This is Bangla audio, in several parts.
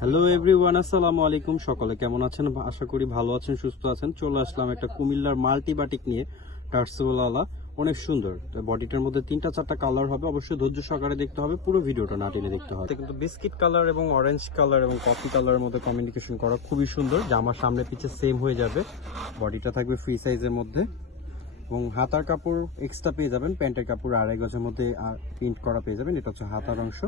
হ্যালো এভরিওয়ান, আসসালামু আলাইকুম। সকলে কেমন আছেন? আশা করি ভালো আছেন, সুস্থ আছেন। চলে আসলাম একটা কুমিল্লার মাল্টি বাটিক নিয়ে, টার্সেলওয়ালা, অনেক সুন্দর। বডিটার মধ্যে 3-4টা কালার হবে, অবশ্যই ধৈর্য সহকারে দেখতে হবে, পুরো ভিডিওটা না টেনে দেখতে হবে। কিন্তু বিস্কিট কালার এবং অরেঞ্জ কালার এবং কফি কালারের মধ্যে কমিউনিকেশন করা খুবই সুন্দর। জামার সামনে পিছে সেম হয়ে যাবে। বডিটা থাকবে ফ্রি সাইজের মধ্যে এবং হাতার কাপড় এক্সট্রা পেয়ে যাবেন। প্যান্টের কাপড় 2.5 গজের মধ্যে প্রিন্ট করা পেয়ে যাবেন। এটা হচ্ছে হাতার অংশ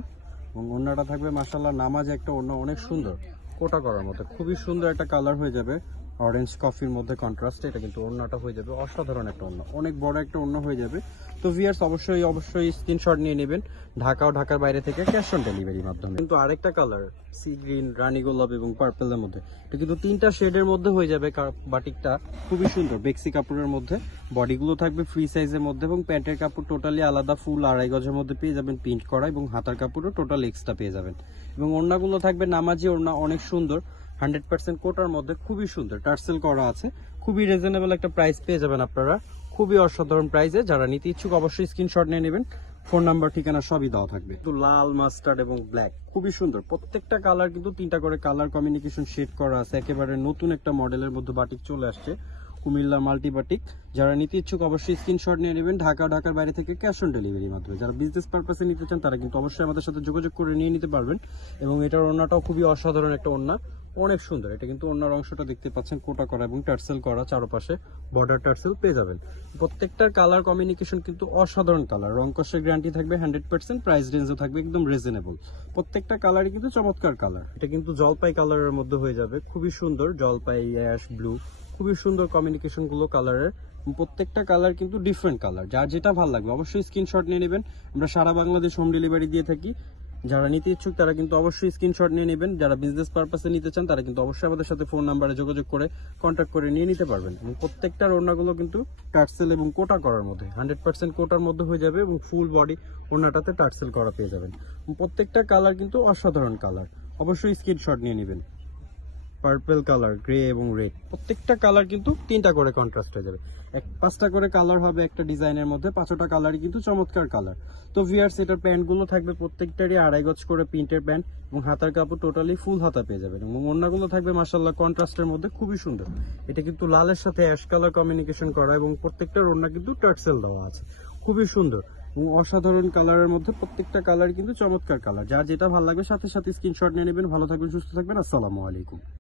এবং ওড়নাটা থাকবে মাশাআল্লাহ নামাজ একটা ওড়না, অনেক সুন্দর, কোটা করার মধ্যে খুবই সুন্দর একটা কালার হয়ে যাবে। অরেঞ্জ কফির মধ্যে কন্ট্রাস্ট, এটা কিন্তু ওড়নাটা হয়ে যাবে অসাধারণ একটা ওড়না, অনেক বড় একটা ওড়না হয়ে যাবে। তো ভিউয়ার্স অবশ্যই স্ক্রিনশট নিয়ে নেবেন ঢাকা ও ঢাকার বাইরে থেকে ক্যাশ অন ডেলিভারির মাধ্যমে। কিন্তু আরেকটা কালার সি গ্রিন, রানী গোলাপ এবং পার্পেলের মধ্যে, এটা কিন্তু 3টা শেডের মধ্যে হয়ে যাবে। বাটিকটা খুবই সুন্দর, বেক্সি কাপড়ের মধ্যে, বডিগুলো থাকবে ফ্রি সাইজের মধ্যে এবং প্যান্টের কাপড় টোটালি আলাদা, ফুল 2.5 গজের মধ্যে পেয়ে যাবেন প্রিন্ট করা এবং হাতার কাপড়ও টোটাল এক্সট্রা পেয়ে যাবেন। এবং ওড়নাগুলো থাকবে নামাজি ওড়না, অনেক সুন্দর, 100% কোটার মধ্যে, খুবই সুন্দর টার্সেল করা আছে। খুবই রিজনেবল একটা প্রাইস পেয়ে যাবেন আপনারা, খুবই অসাধারণ প্রাইসে। যারা নিতে ইচ্ছুক অবশ্যই স্ক্রিনশট নিয়ে নেবেন, ফোন নাম্বার ঠিকানা সবই দেওয়া থাকবে। তো লাল, মাস্টার্ড এবং ব্ল্যাক খুবই সুন্দর, প্রত্যেকটা কালার কিন্তু 3টা করে কালার কমিউনিকেশন শেড করা আছে। একেবারে নতুন একটা মডেলের মধ্যে বাটিক চলে আসছে, কুমিল্লা মাল্টি বাটিক। যারা নিতে ইচ্ছুক অবশ্যই স্ক্রিনশট নিয়ে নেবেন ঢাকার বাইরে থেকে ক্যাশ অন ডেলিভারির মাধ্যমে। যারা বিজনেস পারপাসে নিতে চান তারা কিন্তু অবশ্যই আমাদের সাথে যোগাযোগ করে নিয়ে নিতে পারবেন। এবং এটার ওড়নাটাও খুবই অসাধারণ একটা ওড়না, অনেক সুন্দর। এটা কিন্তু ওড়নার অংশটা দেখতে পাচ্ছেন কোটা করা এবং টার্সেল করা, চারপাশে বর্ডার টার্সেল পেয়ে যাবেন। প্রত্যেকটার কালার কমিউনিকেশন কিন্তু অসাধারণ কালার, রং কষের গ্যারান্টি থাকবে 100%, প্রাইস রেঞ্জও থাকবে একদম রিজনেবল। প্রত্যেকটা কালারই কিন্তু চমৎকার কালার। এটা কিন্তু জলপাই কালারের মধ্যে হয়ে যাবে, খুবই সুন্দর, জলপাই, অ্যাশ ব্লু, খুবই সুন্দর কমিউনিকেশন গুলো কালারের। প্রত্যেকটা কালার কিন্তু ডিফারেন্ট কালার, যার যেটা ভালো লাগবে অবশ্যই স্ক্রিনশট নিয়ে নেবেন। আমরা সারা বাংলাদেশ হোম ডেলিভারি দিয়ে থাকি। যারা নিতে ইচ্ছুক তারা কিন্তু অবশ্যই স্ক্রিনশট নিয়ে নেবেন। যারা বিজনেস পারপাসে নিতে চান তারা কিন্তু অবশ্যই আমাদের সাথে ফোন নাম্বারে যোগাযোগ করে কন্ট্যাক্ট করে নিয়ে নিতে পারবেন। এবং প্রত্যেকটার ওড়নাগুলো কিন্তু টার্সেল এবং কোটা করার মধ্যে, 100% কোটার মধ্যে হয়ে যাবে এবং ফুল বডি ওড়নাটাতে টার্সেল করা পেয়ে যাবেন। প্রত্যেকটা কালার কিন্তু অসাধারণ কালার, অবশ্যই স্ক্রিনশট নিয়ে নেবেন। পার্পল কালার, গ্রে এবং রেড, প্রত্যেকটা কালার কিন্তু 3টা করে কন্ট্রাস্ট হয়ে যাবে। 5টা করে কালার হবে একটা ডিজাইনের মধ্যে, 5টা কালারই কিন্তু চমৎকার কালার। তো ভিউয়ার্স এটার প্যান্টগুলো থাকবে প্রত্যেকটারই 2.5 গজ করে প্রিন্টের প্যান্ট এবং হাতার কাপড় টোটালি ফুল হাতা পেয়ে যাবেন। এবং ওড়নাগুলো থাকবে মাশাআল্লাহ কন্ট্রাস্টের মধ্যে, খুবই সুন্দর। এটা কিন্তু লালের সাথে অ্যাশ কালার কমিউনিকেশন করা এবং প্রত্যেকটার ওড়না কিন্তু টার্সেল দেওয়া আছে, খুবই সুন্দর এবং অসাধারণ কালারের মধ্যে। প্রত্যেকটা কালার কিন্তু চমৎকার কালার, যার যেটা ভালো লাগবে সাথে সাথে স্ক্রিনশট নিয়ে নেবেন। ভালো থাকবেন, সুস্থ থাকবেন, আসসালামু আলাইকুম।